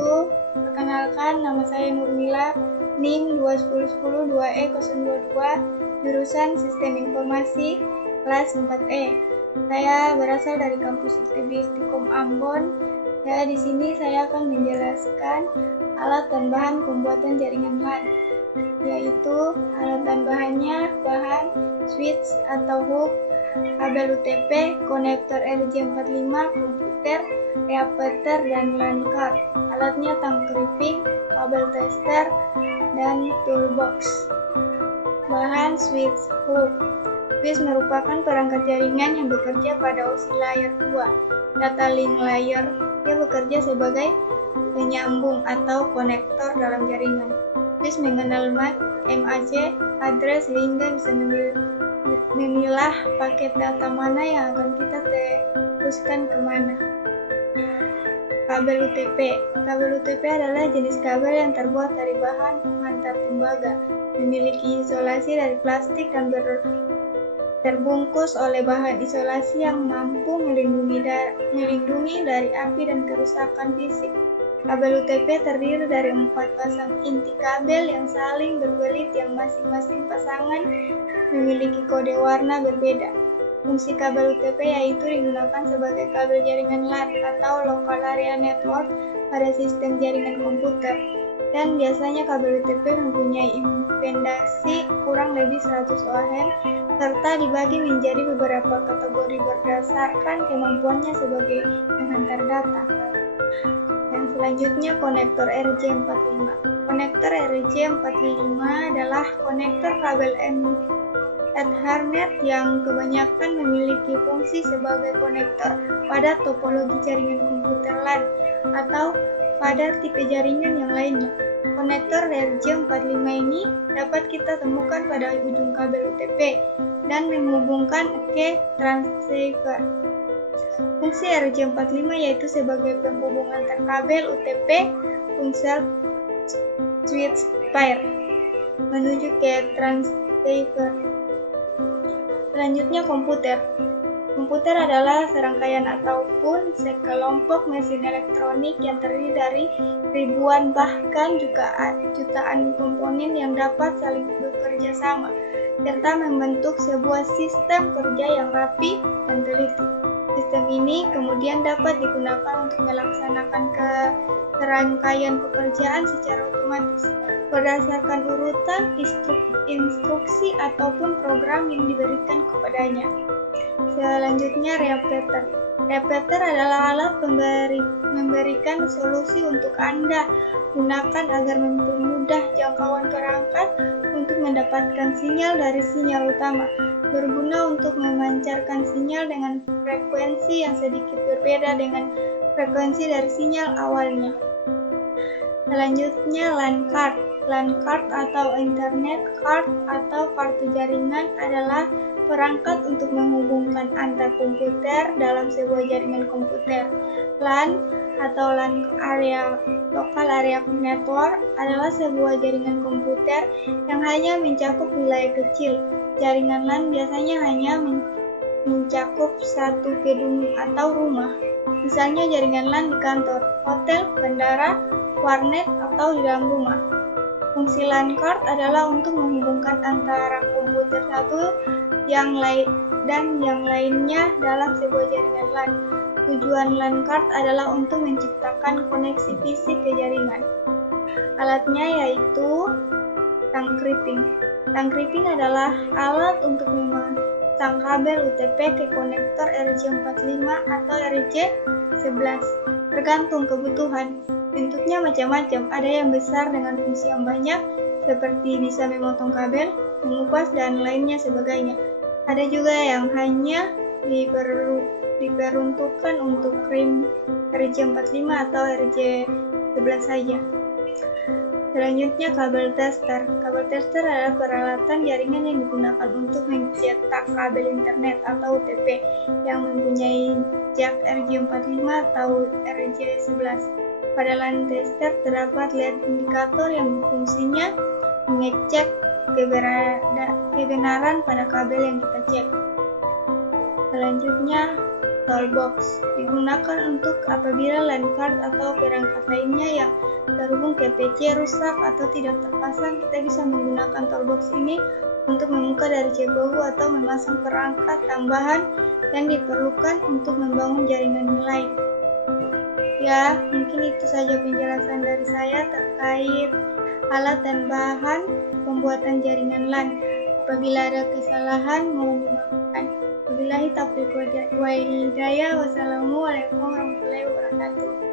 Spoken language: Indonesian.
wabarakatuh. Perkenalkan, nama saya Nurmila, NIM 20102E022, jurusan Sistem Informasi, kelas 4E. Saya berasal dari kampus ITB Istiqom Ambon. Di sini saya akan menjelaskan alat dan bahan pembuatan jaringan LAN, yaitu alat dan bahannya switch atau hub, kabel UTP, konektor RJ45, komputer, repeater, dan LAN card. Alatnya tang crimping, kabel tester, dan toolbox. Bahan switch hub. Switch merupakan perangkat jaringan yang bekerja pada OSI layer 2. Data link layer, dia bekerja sebagai penyambung atau konektor dalam jaringan. Switch mengenal MAC, address sehingga bisa memilah paket data mana yang akan kita teruskan kemana. Kabel UTP. Kabel UTP adalah jenis kabel yang terbuat dari bahan pengantar tembaga, memiliki isolasi dari plastik dan terbungkus oleh bahan isolasi yang mampu melindungi dari api dan kerusakan fisik. Kabel UTP terdiri dari 4 pasang inti kabel yang saling berbelit, yang masing-masing pasangan memiliki kode warna berbeda. Fungsi kabel UTP yaitu digunakan sebagai kabel jaringan LAN atau Local Area Network pada sistem jaringan komputer. Dan biasanya kabel UTP mempunyai impedasi kurang lebih 100 ohm serta dibagi menjadi beberapa kategori berdasarkan kemampuannya sebagai penghantar data. Dan selanjutnya konektor RJ45. Konektor RJ45 adalah konektor kabel Ethernet yang kebanyakan memiliki fungsi sebagai konektor pada topologi jaringan komputer LAN atau pada tipe jaringan yang lainnya. Konektor RJ45 ini dapat kita temukan pada ujung kabel UTP dan menghubungkan ke transceiver. Fungsi RJ45 yaitu sebagai penghubung antar kabel UTP functional switch pair menuju ke transceiver. Selanjutnya komputer. Komputer adalah serangkaian ataupun sekelompok mesin elektronik yang terdiri dari ribuan bahkan jutaan komponen yang dapat saling bekerja sama serta membentuk sebuah sistem kerja yang rapi dan teliti. Sistem ini kemudian dapat digunakan untuk melaksanakan serangkaian pekerjaan secara otomatis berdasarkan urutan instruksi ataupun program yang diberikan kepadanya. Selanjutnya repeater. Repeater adalah alat memberikan solusi untuk Anda gunakan agar mempermudah jangkauan perangkat untuk mendapatkan sinyal dari sinyal utama, berguna untuk memancarkan sinyal dengan frekuensi yang sedikit berbeda dengan frekuensi dari sinyal awalnya. Selanjutnya LAN card. LAN card atau Internet card atau kartu jaringan adalah perangkat untuk menghubungkan antar komputer dalam sebuah jaringan komputer. LAN atau LAN area Local Area Network adalah sebuah jaringan komputer yang hanya mencakup wilayah kecil. Jaringan LAN biasanya hanya mencakup satu gedung atau rumah. Misalnya jaringan LAN di kantor, hotel, bandara, warnet, atau di dalam rumah. Fungsi LAN card adalah untuk menghubungkan antara komputer satu yang lainnya dalam sebuah jaringan LAN. Tujuan LAN card adalah untuk menciptakan koneksi fisik ke jaringan. Alatnya yaitu tang crimping. Tang crimping adalah alat untuk memasang kabel UTP ke konektor RJ45 atau RJ11, tergantung kebutuhan. Bentuknya macam-macam, ada yang besar dengan fungsi yang banyak, seperti bisa memotong kabel, mengupas, dan lainnya sebagainya. Ada juga yang hanya diperuntukkan untuk krim RJ45 atau RJ11 saja. Selanjutnya kabel tester. Kabel tester adalah peralatan jaringan yang digunakan untuk mencetak kabel internet atau UTP yang mempunyai jack RJ45 atau RJ11. Pada LAN tester terdapat LED indikator yang fungsinya mengecek kebenaran pada kabel yang kita cek. Selanjutnya Toolbox digunakan untuk apabila LAN card atau perangkat lainnya yang terhubung ke PC rusak atau tidak terpasang. Kita bisa menggunakan Toolbox ini untuk membuka dari CPU atau memasang perangkat tambahan yang diperlukan untuk membangun jaringan yang lain. Ya, mungkin itu saja penjelasan dari saya terkait alat dan bahan pembuatan jaringan LAN. Apabila ada kesalahan, mohon dimaafkan. Wabillahi taufiq wal hidayah. Wassalamualaikum warahmatullahi wabarakatuh.